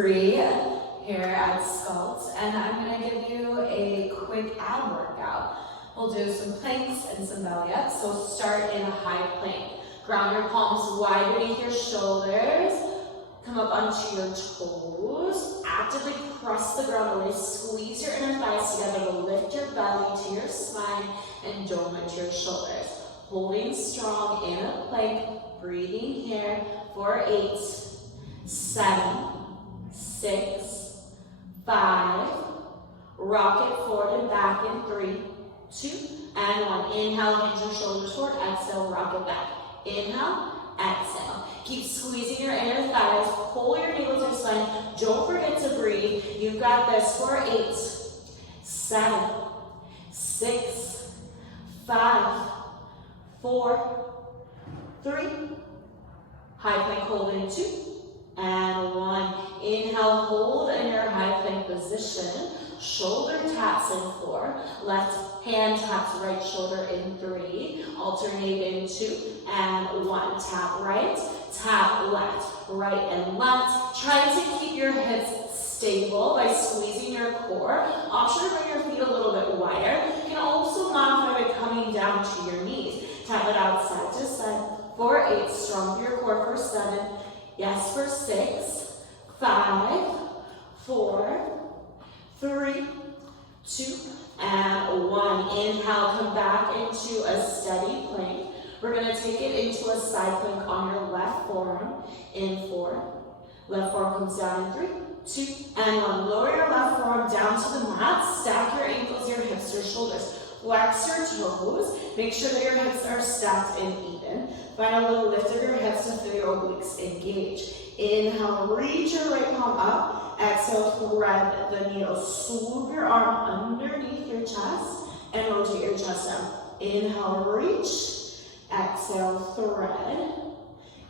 Brie here at Sculp'd, and I'm going to give you a quick ab workout. We'll do some planks and some belly ups. So start in a high plank. Ground your palms wide beneath your shoulders. Come up onto your toes. Actively press the ground away. Squeeze your inner thighs together to lift your belly to your spine and dome into your shoulders. Holding strong in a plank. Breathing here for 8, 7, 6, 5. Rock it forward and back in 3, 2, and 1. Inhale, hinge your shoulders forward. Exhale, rock it back. Inhale, exhale. Keep squeezing your inner thighs. Pull your navel to your spine. Don't forget to breathe. You've got this for 8, 7, 6, 5, 4, 3. High plank hold in 2, and 1. Inhale, hold in your high plank position. Shoulder taps in 4. Left hand taps right shoulder in 3. Alternate in 2 and 1. Tap right, tap left, right and left. Try to keep your hips stable by squeezing your core. Option to bring your feet a little bit wider. You can also modify by coming down to your knees. Tap it out side to side. For 8, strong through your core for 7. Yes, for 6, 5, 4, 3, 2, and 1. Inhale, come back into a steady plank. We're going to take it into a side plank on your left forearm in 4. Left forearm comes down in 3, 2, and 1. Lower your left forearm down to the mat. Stack your ankles, your hips, your shoulders. Flex your toes. Make sure that your hips are stacked and even. Find a little lift of your hips to feel your obliques engage. Inhale, reach your right palm up. Exhale, thread the needle. Swoop your arm underneath your chest and rotate your chest down. Inhale, reach. Exhale, thread.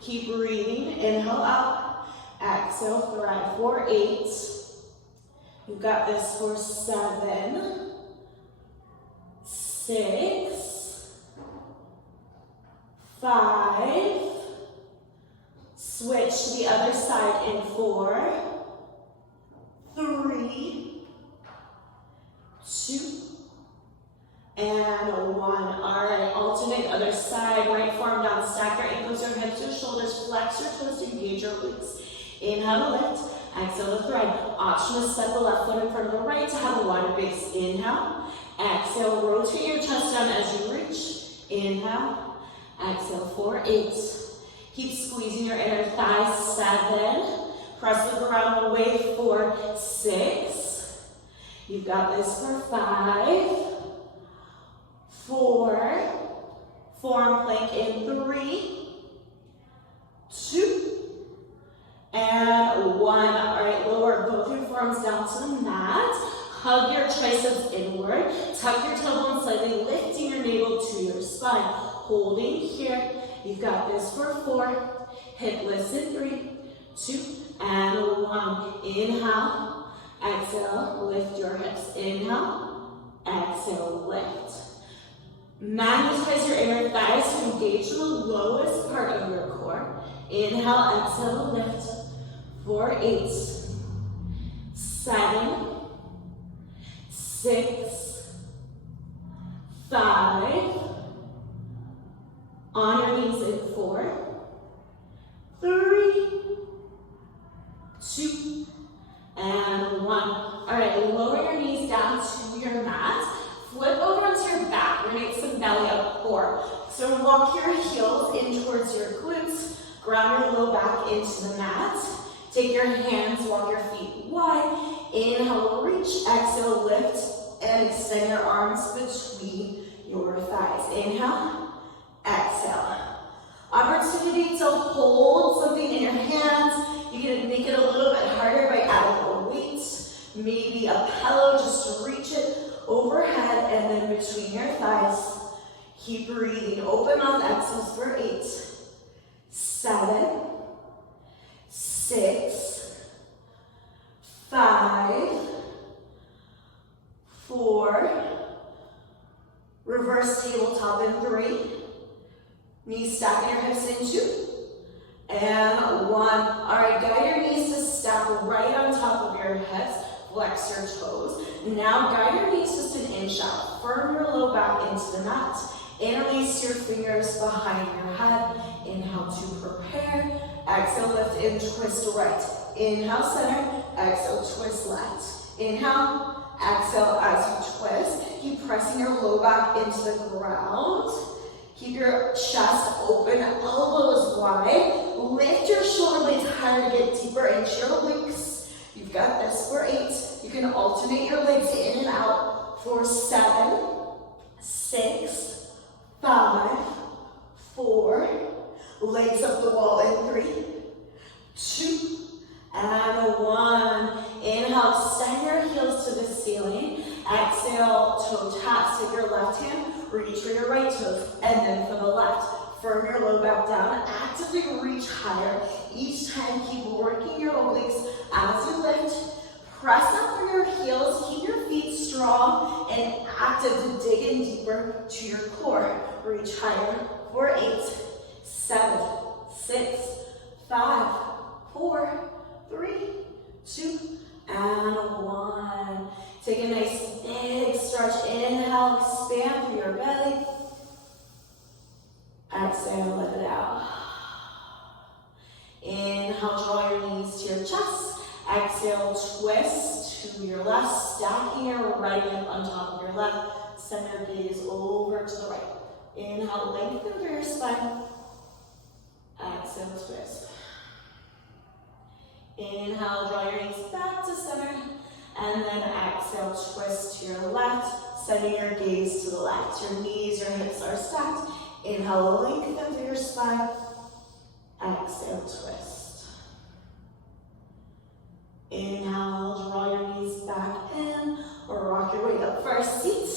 Keep breathing. Inhale up. Exhale, thread for 8. You've got this for 7, 6, 5. Switch to the other side in 4, 3, 2, and 1. All right, alternate other side. Right forearm down. Stack your ankles, your hips, your shoulders. Flex your toes to engage your glutes. Inhale to lift. Exhale to thread. Option to step the left foot in front of the right to have a wider base. Inhale. Exhale. Rotate your chest down as you reach. Inhale. Exhale for 8. Keep squeezing your inner thighs. 7. Press the ground away for 6. You've got this for 5, 4. Forearm plank in 3, 2, and 1. All right, lower both your forearms down to the mat. Hug your triceps inward. Tuck your tailbone slightly, lifting your navel to your spine. Holding here. You've got this for 4. Hip lifts in 3, 2, and 1. Inhale. Exhale. Lift your hips. Inhale. Exhale. Lift. Magnetize your inner thighs to engage the lowest part of your core. Inhale. Exhale. Lift. For 8, 7, 6, 5. On your knees in 4, 3, 2, and 1. All right, lower your knees down to your mat. Flip over onto your back. We're gonna get some belly up core. So walk your heels in towards your glutes. Ground your low back into the mat. Take your hands, walk your feet wide. Inhale, reach. Exhale, lift, and extend your arms between your thighs. Inhale. Exhale. Opportunity to hold something in your hands. You can make it a little bit harder by adding a weight, maybe a pillow, just to reach it overhead and then between your thighs. Keep breathing. Open mouth exhales for 8, 7, 6, 5, 4. Reverse tabletop in 3. Knees stack your hips in 2, and 1. All right, guide your knees to stack right on top of your hips. Flex your toes. Now guide your knees just an inch out. Firm your low back into the mat. Interlace your fingers behind your head. Inhale to prepare. Exhale, lift and twist right. Inhale, center. Exhale, twist left. Inhale. Exhale as you twist. Keep pressing your low back into the ground. Keep your chest open, elbows wide. Lift your shoulder blades higher to get deeper into your obliques. You've got this for 8. You can alternate your legs in and out for 7, 6, 5, 4. Legs up the wall in 3, 2, and 1. Inhale, extend your heels to the ceiling. Exhale, toe taps. Take your left hand, reach for your right toes, and then for the left. Firm your low back down. Actively reach higher. Each time, keep working your obliques as you lift. Press up through your heels. Keep your feet strong and active to dig in deeper to your core. Reach higher for 8, 7, 6, 5, 4, 3, 2, and 1. Take a nice big stretch. Inhale, expand through your belly. Exhale, let it out. Inhale, draw your knees to your chest. Exhale, twist to your left, stacking your right hip on top of your left. Send your gaze over to the right. Inhale, lengthen through your spine. Exhale, twist. Inhale, draw your knees back to center. And then exhale, twist to your left, sending your gaze to the left. Your knees, your hips are stacked. Inhale, lengthen through your spine. Exhale, twist. Inhale, draw your knees back in, or rock your way up for a seat.